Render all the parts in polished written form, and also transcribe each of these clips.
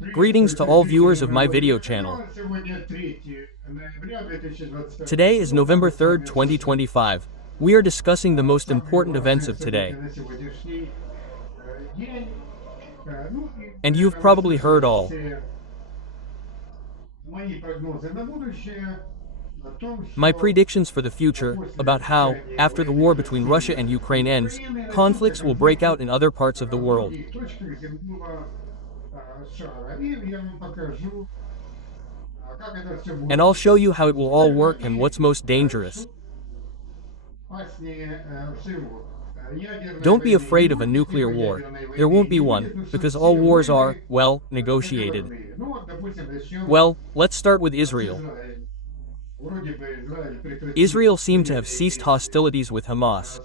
Greetings to all viewers of my video channel. Today is November 3rd, 2025. We are discussing the most important events of today. And you've probably heard all. My predictions for the future, about how, after the war between Russia and Ukraine ends, conflicts will break out in other parts of the world. And I'll show you how it will all work and what's most dangerous. Don't be afraid of a nuclear war. There won't be one, because all wars are, well, negotiated. Well, let's start with Israel. Israel seemed to have ceased hostilities with Hamas.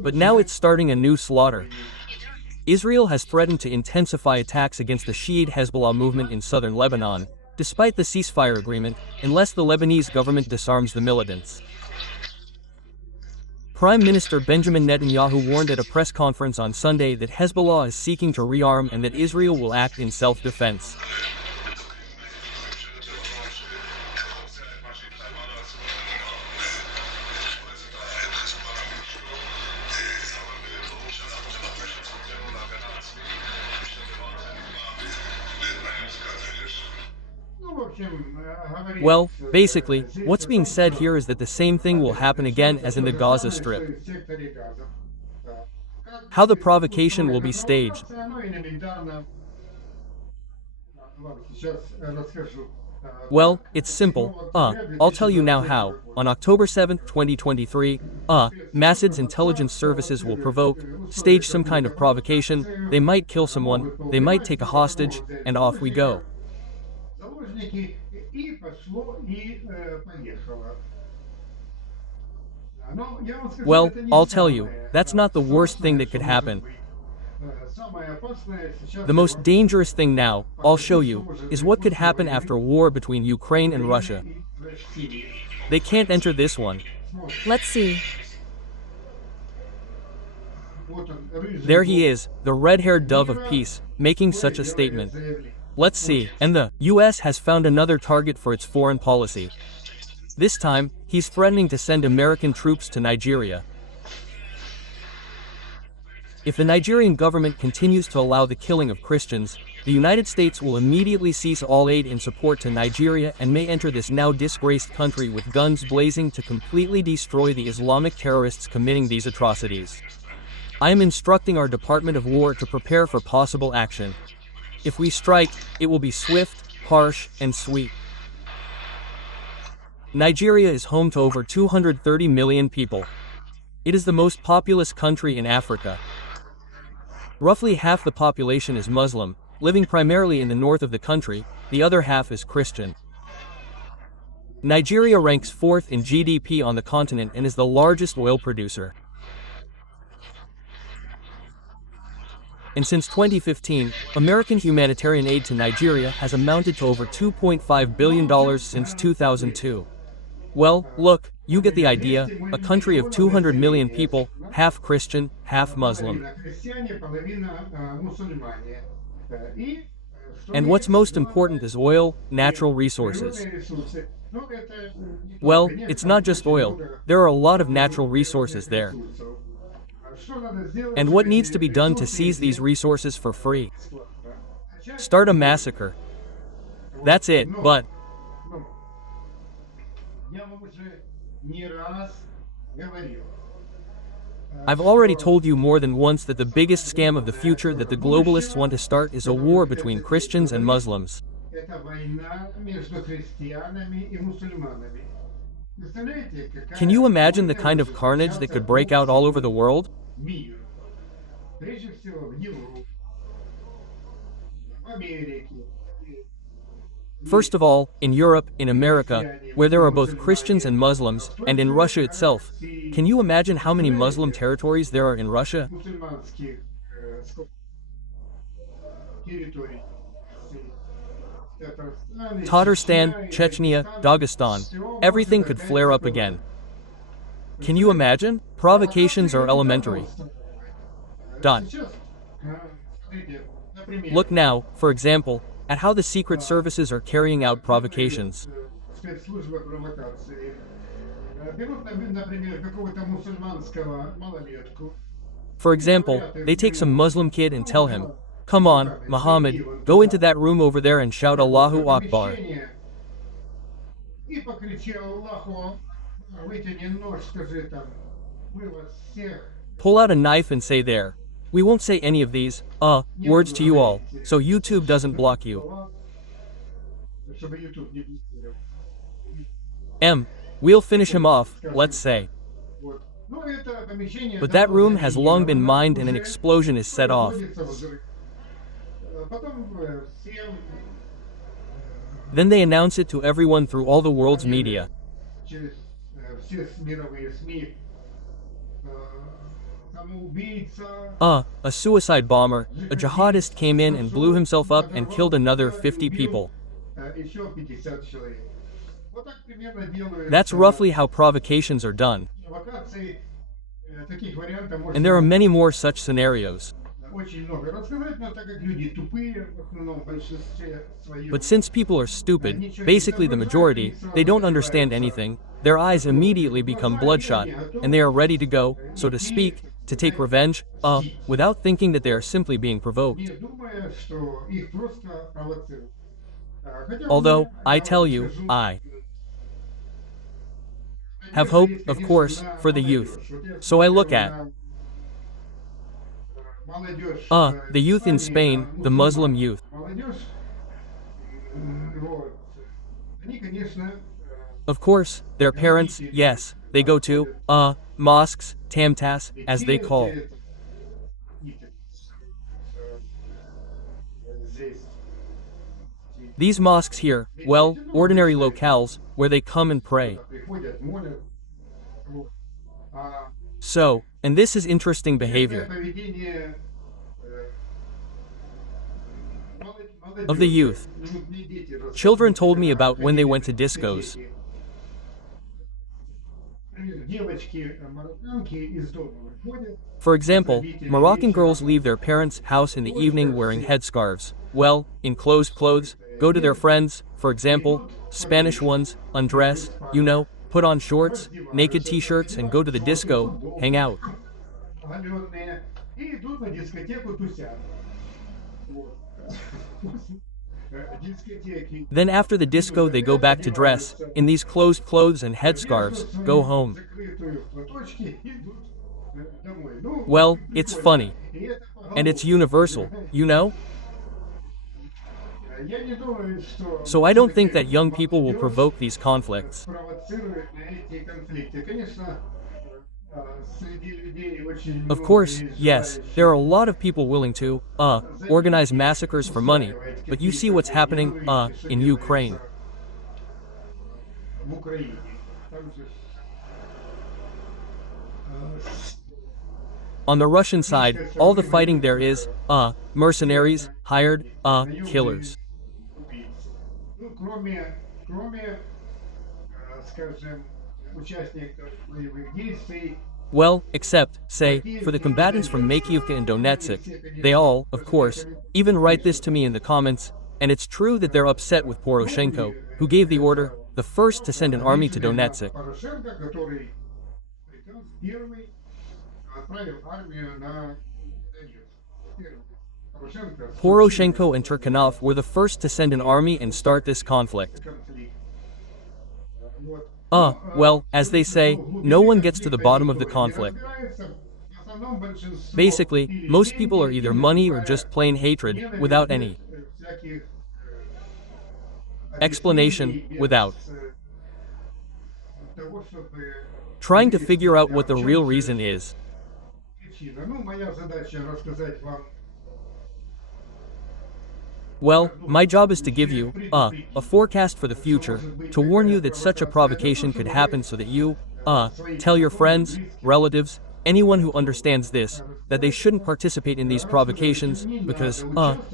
But now it's starting a new slaughter. Israel has threatened to intensify attacks against the Shiite Hezbollah movement in southern Lebanon, despite the ceasefire agreement, unless the Lebanese government disarms the militants. Prime Minister Benjamin Netanyahu warned at a press conference on Sunday that Hezbollah is seeking to rearm and that Israel will act in self-defense. Well, basically, what's being said here is that the same thing will happen again as in the Gaza Strip. How the provocation will be staged. Well, it's simple. I'll tell you now how. On October 7, 2023, Massad's intelligence services will provoke, stage some kind of provocation, they might kill someone, they might take a hostage, and off we go. Well, I'll tell you, that's not the worst thing that could happen. The most dangerous thing now, I'll show you, is what could happen after a war between Ukraine and Russia. They can't enter this one. Let's see. There he is, the red-haired dove of peace, making such a statement. Let's see, and the US has found another target for its foreign policy. This time, he's threatening to send American troops to Nigeria. If the Nigerian government continues to allow the killing of Christians, the United States will immediately cease all aid and support to Nigeria and may enter this now disgraced country with guns blazing to completely destroy the Islamic terrorists committing these atrocities. I am instructing our Department of War to prepare for possible action. If we strike, it will be swift, harsh, and sweet. Nigeria is home to over 230 million people. It is the most populous country in Africa. Roughly half the population is Muslim, living primarily in the north of the country, the other half is Christian. Nigeria ranks 4th in GDP on the continent and is the largest oil producer. And since 2015, American humanitarian aid to Nigeria has amounted to over $2.5 billion since 2002. Well, look, you get the idea, a country of 200 million people, half Christian, half Muslim. And what's most important is oil, natural resources. Well, it's not just oil, there are a lot of natural resources there. And what needs to be done to seize these resources for free? Start a massacre. That's it, but I've already told you more than once that the biggest scam of the future that the globalists want to start is a war between Christians and Muslims. Can you imagine the kind of carnage that could break out all over the world? First of all, in Europe, in America, where there are both Christians and Muslims, and in Russia itself, can you imagine how many Muslim territories there are in Russia? Tatarstan, Chechnya, Dagestan, everything could flare up again. Can you imagine? Provocations are elementary. Look now, for example, at how the secret services are carrying out provocations. Спецслужбы провокации. Берут, например, какого-то мусульманского малолетку For и example, говорят they take some Muslim kid and tell him, "Come on, руками, Muhammad, иди вон go into туда, that room over there and shout в Allahu это Akbar." помещение и покричи Аллаху, вытяни нож, скажи там, мы вас всех Pull out a knife and say there. We won't say any of these, не words to you all, говорите. so YouTube doesn't block you. Слова, чтобы YouTube не блокировал. We'll finish him off, let's say. Вот. Ну, это помещение But that давно room has long been заминировано mined and an уже, explosion is set off. производится взрыв. Потом всем Then they announce it to everyone through all the world's media. через все мировые СМИ самоубийца, A suicide bomber, a jihadist came in and blew himself up and killed another 50 people. еще 50 человек. Вот так примерно делают That's roughly how provocations are done. провокации. Таких вариантов And there are можно many more such scenarios. очень много рассказать, но так как люди тупые, в основном в большинстве своем, But since people are stupid, basically the majority, they don't understand anything, their eyes immediately become bloodshot, and they are ready to go, so to speak, to take revenge, without thinking that they are simply being provoked. не думая, что их просто провоцируют. Хотя у Although, меня, I я tell вам you, скажу, I have hope, of course, for the youth. So I look at, the youth in Spain, the Muslim youth. Молодежь, вот, они, конечно, Of course, their parents, yes, they go to, mosques, tamtas, as they call. Здесь These mosques here, well, ordinary locales, where they come and pray. приходят, молят. Вот. А So, and this is interesting такое behavior поведение of the youth. Children told me about when they went to discos. Девочки, марокканки из дома выходят, For example, Moroccan girls leave their parents' house in the evening wearing headscarves. Well, in closed clothes, go to their friends, for example, Spanish ones, undress, put on shorts, naked t-shirts, and go to the disco, hang out. оголенные, и идут на дискотеку тусят. Вот. Дискотеки. Then after the disco they go back to dress, in these closed clothes and headscarves, go home. Закрытую в платочки, идут домой. Ну, Well, it's funny. и это And it's universal, you know? Я не думаю, что So I don't think that young people will provoke these conflicts. провоцирует на эти конфликты. Конечно, среди людей очень Of много course, есть yes, желающих there are a lot of people willing to, organize massacres for money, but you see what's happening, in Ukraine. в Украине. Там же, On the Russian side, all the fighting there is, mercenaries, hired, killers. убийцы. Ну, кроме, скажем, участников боевых действий, Well, except, say, for the combatants from Makiivka and Donetsk. They all, of course, even write this to me in the comments, and it's true that they're upset with Poroshenko, who gave the order, the first to send an army to Donetsk. Порошенко, который приказ первый отправил армию на Донецк. Первый. Порошенко Poroshenko and Turkhanov were the first to send an army and start this conflict. конфликт. Вот. Well, as they say, no one gets to the bottom of the conflict. Basically, most people are either money or just plain hatred, without any explanation, without trying to figure out what the real reason is. Ну, моя задача рассказать вам Well, my job is to give you, a forecast for the future, to warn you that such a provocation could happen so that you, tell your friends, relatives, anyone who understands this, that they shouldn't participate in these provocations, because,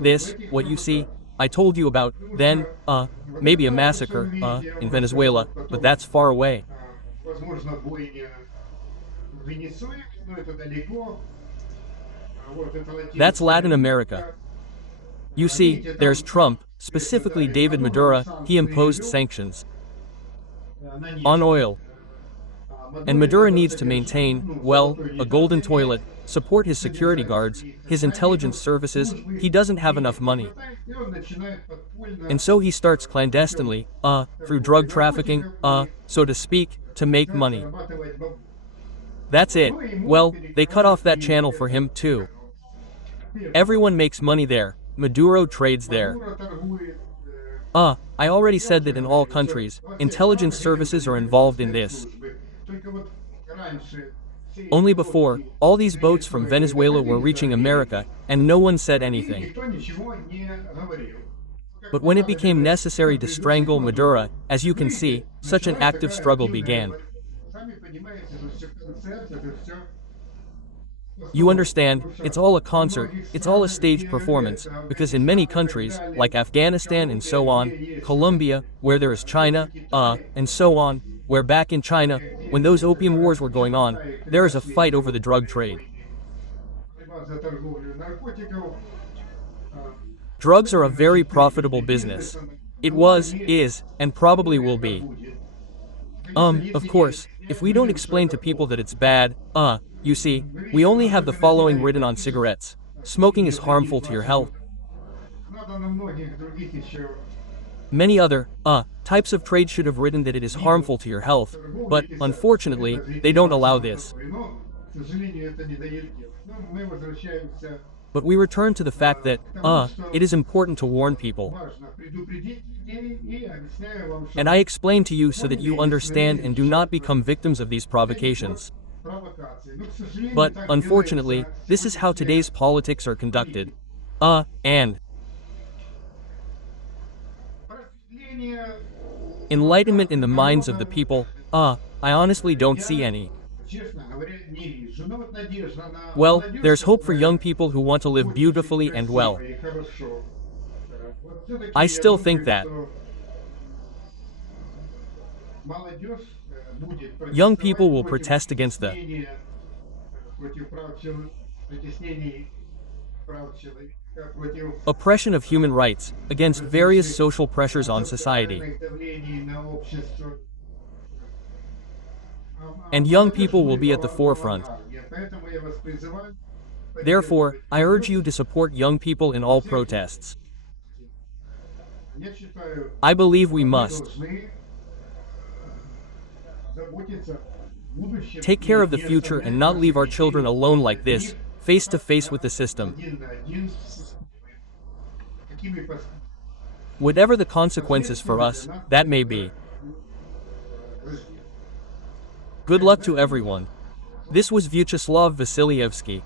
this, what you see, I told you about, then, maybe a massacre, in Venezuela, but that's far away. возможно, бойня в Венесуэле, но это далеко. That's Latin America. You see, there's Trump, specifically David Maduro. He imposed sanctions on oil. And Maduro needs to maintain, well, a golden toilet, support his security guards, his intelligence services. He doesn't have enough money. And so he starts clandestinely, through drug trafficking, so to speak, to make money. That's it. Well, they cut off that channel for him too. Everyone makes money there. Maduro trades there. I already said that in all countries, intelligence services are involved in this. Only before, all these boats from Venezuela were reaching America, and no one said anything. But when it became necessary to strangle Maduro, as you can see, such an active struggle began. You understand, it's all a concert, it's all a staged performance, because in many countries, like Afghanistan and so on, Colombia, where there is China, and so on, where back in China, when those opium wars were going on, there is a fight over the drug trade. Drugs are a very profitable business. It was, is, and probably will be. Of course, if we don't explain to people that it's bad, you see, we only have the following written on cigarettes. Smoking is harmful to your health. Many other, types of trade should have written that it is harmful to your health, but, unfortunately, they don't allow this. But we return to the fact that, it is important to warn people. And I explain to you so that you understand and do not become victims of these provocations. But, unfortunately, this is how today's politics are conducted. And enlightenment in the minds of the people, I honestly don't see any. Well, there's hope for young people who want to live beautifully and well. I still think that. Young people will protest against the oppression of human rights, against various social pressures on society. And young people will be at the forefront. Therefore, I urge you to support young people in all protests. I believe we must take care of the future and not leave our children alone like this, face to face with the system. Whatever the consequences for us, that may be. Good luck to everyone. This was Vyacheslav Vasilievsky.